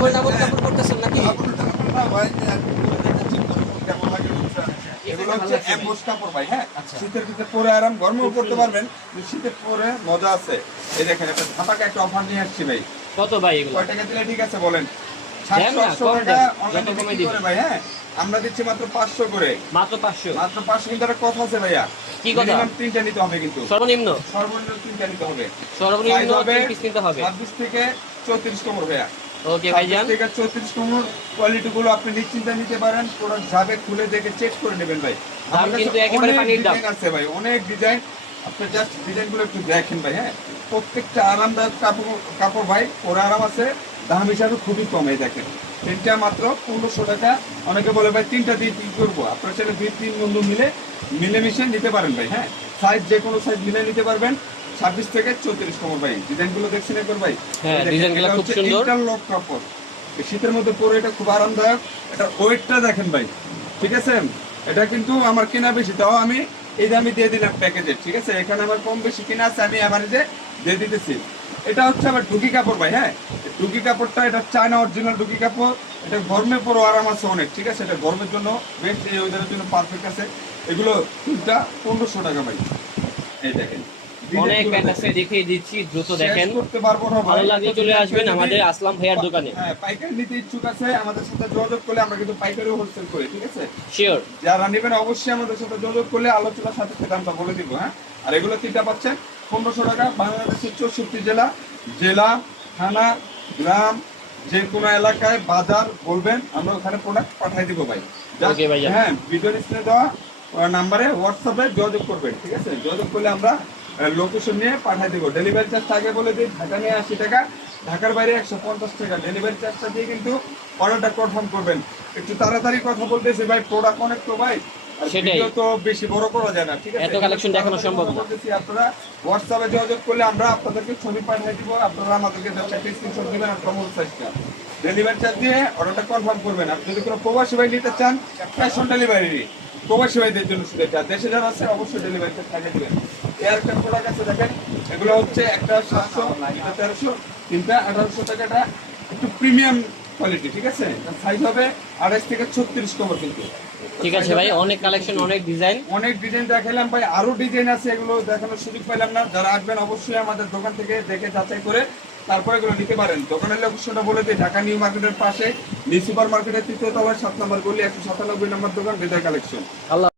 Double double কাপড় করতেছেন নাকি? না ভাই, কেমন লাগে এগুলো হচ্ছে এমবোস কাপড় ভাই। হ্যাঁ, শীতের ভিতরে পরে আরাম, গরমেও পড়তে পারবেন, শীতের পরে মজা আছে। এই দেখেন একটা ধামাকা একটা অফার নিয়ে আসছি ভাই। কত ভাই এগুলো? কয় টাকা দিলে ঠিক আছে বলেন? দেন না, 700 কম টাকা দেন, অনলাইনে যত কমে বিক্রি করে দিবেন। ভাই। হ্যাঁ, আমরা দিচ্ছি মাত্র 500 করে। মাত্র 500? মাত্র 500। কিন্তু একটা কথা আছে ভাইয়া, কি কথা? মিনিমাম 3টা নিতে হবে কিন্তু। সর্বনিম্ন সর্বনিম্ন 3টা নিতে হবে। সর্বনিম্ন Size হবে 3 পিস নিতে হবে। 26 থেকে 34 কোমর ভাইয়া। ওকে ভাইজান। 26 থেকে 34 কোমর কোয়ালিটি গুলো আপনি নিশ্চিন্তে নিতে পারেন। প্রোডাক্ট যাবে, খুলে দেখে চেক করে নেবেন ভাই। দাম আমার কাছে কিন্তু একেবারে অনেক পানির দাম। ডিজাইন আছে ভাই, অনেক ডিজাইন। আপনি জাস্ট ডিজাইনগুলো একটু দেখেন ভাই। হ্যাঁ, প্রত্যেকটা আরামদায়ক কাপড় ভাই, পরে আরাম আছে, দাম হিসাবে খুবই কম। এই দেখেন, তিনটা মাত্র 1500 টাকা। অনেকে বলে ভাই তিনটা দিয়ে কি করবো? আপনার ছেলে 2-3 বন্ধু মিলেমিশে নিতে পারেন ভাই। হ্যাঁ, সাইজ যে কোনো সাইজ মিলে নিতে পারবেন। 26 থেকে 34 কোমর ভাই। ডিজাইনগুলো দেখছেন একবার ভাই? হ্যাঁ, ডিজাইনগুলো খুব সুন্দর। ইন্টারলক কাপড়, এই শীতের মধ্যে পরে এটা খুব আরামদায়ক। এটা ওয়েটটা দেখেন ভাই, ঠিক আছে? এটা কিন্তু আমার কেনা বেশি, তাও আমি এই দামে দিয়ে দিলাম প্যাকেজে, ঠিক আছে? এখানে আমার কম বেশি কিনা আছে, আমি এভারেজে দিয়ে দিতেছি। এটা হচ্ছে আমার টুকি কাপড় ভাই। হ্যাঁ, টুকি কাপড়টা এটা চায়না অরিজিনাল টুকি কাপড়। এটা গরমে পরো আরাম আছে অনেক, ঠিক আছে? এটা গরমের জন্য বেস্ট, এই ওয়েদারের জন্য পারফেক্ট আছে। এগুলো তিনটা 1500 টাকা ভাই। এই দেখেন, অনেক প্যান্ট আছে, দেখিয়ে দিচ্ছি, দ্রুত দেখেন। শেষ করতে পারবো না ভাই। ভালো লাগলে চলে আসবেন আমাদের আসলাম ভাইয়ার দোকানে। হ্যাঁ, পাইকারি নিতে ইচ্ছুক আছে আমাদের সাথে যোগাযোগ করলে আমরা কিন্তু পাইকারিও হোলসেল করি, ঠিক আছে? শিওর। যারা নেবেন অবশ্যই আমাদের সাথে যোগাযোগ করলে আলোচনার সাথে দামটা বলে দিব। হ্যাঁ, আর এগুলো তিনটা পাচ্ছেন 1500 টাকা। বাংলাদেশের 64 জেলা, থানা, গ্রাম, যে কোনো এলাকায় বাজার বলবেন, আমরা ওখানে প্রোডাক্ট পাঠিয়ে দিব ভাই। ওকে ভাইয়া। হ্যাঁ, ভিডিও স্ক্রিনে দেওয়া নাম্বারে হোয়াটসঅ্যাপে যোগাযোগ করবেন, ঠিক আছে? যোগাযোগ করলে আমরা লোকেশন নিয়ে পাঠিয়ে দেবো। ডেলিভারি চার্জ আগে বলে দিই, ঢাকা নিয়ে 80 টাকা, ঢাকার বাইরে 150 টাকা। ডেলিভারি চার্জটা দিয়ে কিন্তু অর্ডারটা কনফার্ম করবেন। একটু তাড়াতাড়ি কথা বলতেছি ভাই, প্রোডাক্ট অনেক তো ভাই, সেটাই। ভিডিও তো বেশি বড় করা যায় না, ঠিক আছে? এত কালেকশন দেখানো সম্ভব না। আপনারা হোয়াটসঅ্যাপে যোগাযোগ করলে আমরা আপনাদেরকে ছবি পাঠিয়ে দিব, আপনারা আমাদেরকে জাস্ট একটা স্ক্রিনশট দিবেন আর কমন সাইজটা। ডেলিভারি চার্জ দিয়ে অর্ডারটা কনফার্ম করবেন। আপনি যদি কোনো প্রবাসী ভাই নিতে চান, ক্যাশ অন ডেলিভারি। প্রবাসী ভাইদের জন্য শুধু এটা, দেশে যারা আছে অবশ্যই ডেলিভারি চার্জ থাকে দিবেন। এর একটা প্রোডাক্ট আছে দেখেন, এগুলো হচ্ছে একটা 700, এটা 1300, তিনটা 1800 টাকাটা একটু প্রিমিয়াম কোয়ালিটি, ঠিক আছে? সাইজ হবে 28 থেকে 36 কোমর কিন্তু। ঠিক আছে ভাই, অনেক কালেকশন, অনেক ডিজাইন। অনেক ডিজাইন দেখালাম ভাই, আরো ডিজাইন আছে, এগুলো দেখানোর সুযোগ পেলাম না। যারা আসবেন অবশ্যই আমাদের দোকান থেকে দেখে যাচাই করে তারপরে এগুলো নিতে পারেন। দোকানের লোকেশনটা বলে দিই, ঢাকা নিউ মার্কেটের পাশে, নি সুপার মার্কেটের 3য় তলায় 7 নম্বর গলি, 197 নম্বর দোকান, বিজয় কালেকশন। আল্লাহ।